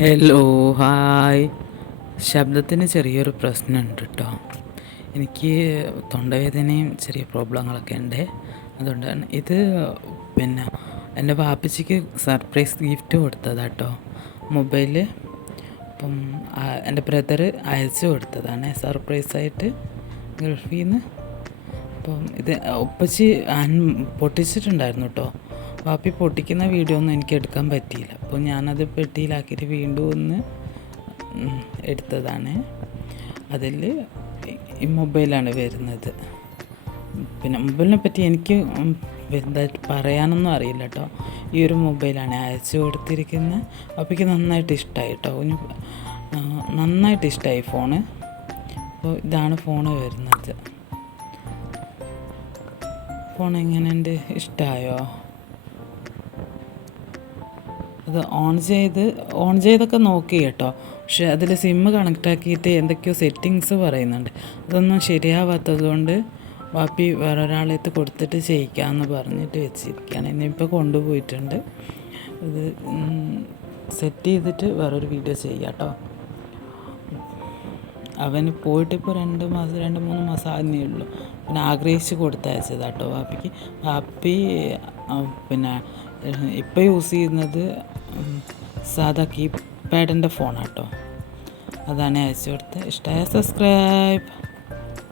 Hello, hi. ശബ്ദത്തിന് ചെറിയൊരു പ്രശ്നമുണ്ട് കേട്ടോ. എനിക്ക് തൊണ്ടവേദനയും ചെറിയ പ്രോബ്ലങ്ങളൊക്കെ ഉണ്ട്. അതുകൊണ്ടാണ് ഇത്. പിന്നെ എൻ്റെ വാപ്പച്ചിക്ക് സർപ്രൈസ് ഗിഫ്റ്റ് കൊടുത്തതാണ് കേട്ടോ, മൊബൈല്. അപ്പം എൻ്റെ ബ്രദർ അയച്ചു കൊടുത്തതാണ് സർപ്രൈസായിട്ട് ഗൾഫിൽ നിന്ന്. അപ്പം ഇത് ഉപ്പച്ചി പൊട്ടിച്ചിട്ടുണ്ടായിരുന്നു കേട്ടോ. വാപ്പി പൊട്ടിക്കുന്ന വീഡിയോ ഒന്നും എനിക്ക് എടുക്കാൻ പറ്റിയില്ല. അപ്പോൾ ഞാനത് പെട്ടിയിലാക്കിയിട്ട് വീണ്ടും ഒന്ന് എടുത്തതാണ്. അതിൽ ഈ മൊബൈലാണ് വരുന്നത്. പിന്നെ മൊബൈലിനെ പറ്റി എനിക്ക് എന്തായിട്ട് പറയാനൊന്നും അറിയില്ല കേട്ടോ. ഈ ഒരു മൊബൈലാണ് അയച്ചു കൊടുത്തിരിക്കുന്നത്. വാപ്പിക്ക് നന്നായിട്ട് ഇഷ്ടമായി കേട്ടോ. നന്നായിട്ട് ഇഷ്ടമായി ഫോണ്. അപ്പോൾ ഇതാണ് ഫോണ് വരുന്നത്. ഫോൺ എങ്ങനെയുണ്ട്, ഇഷ്ടമായോ? അത് ഓൺ ചെയ്തൊക്കെ നോക്കി കേട്ടോ. പക്ഷെ അതിൽ സിമ്മ് കണക്റ്റ് ആക്കിയിട്ട് എന്തൊക്കെയോ സെറ്റിങ്സ് പറയുന്നുണ്ട്. അതൊന്നും ശരിയാവാത്തത് കൊണ്ട് വാപ്പി വേറൊരാളെടുത്ത് കൊടുത്തിട്ട് ചെയ്യിക്കാമെന്ന് പറഞ്ഞിട്ട് വെച്ചിരിക്കുകയാണ്. ഇനിയിപ്പോൾ കൊണ്ടുപോയിട്ടുണ്ട്. ഇത് സെറ്റ് ചെയ്തിട്ട് വേറൊരു വീഡിയോ ചെയ്യാം കേട്ടോ. അവന് പോയിട്ടിപ്പോൾ 2-3 മാസം ആകുന്നേ ഉള്ളൂ. പിന്നെ ആഗ്രഹിച്ച് കൊടുത്തയച്ചതാട്ടോ വാപ്പിക്ക്. വാപ്പി പിന്നെ ഇപ്പോൾ യൂസ് ചെയ്യുന്നത് സാധാ കീപാഡിൻ്റെ ഫോണാട്ടോ. അതാണ് അയച്ചു കൊടുത്തത്. ഇഷ്ടമായ സബ്സ്ക്രൈബ്.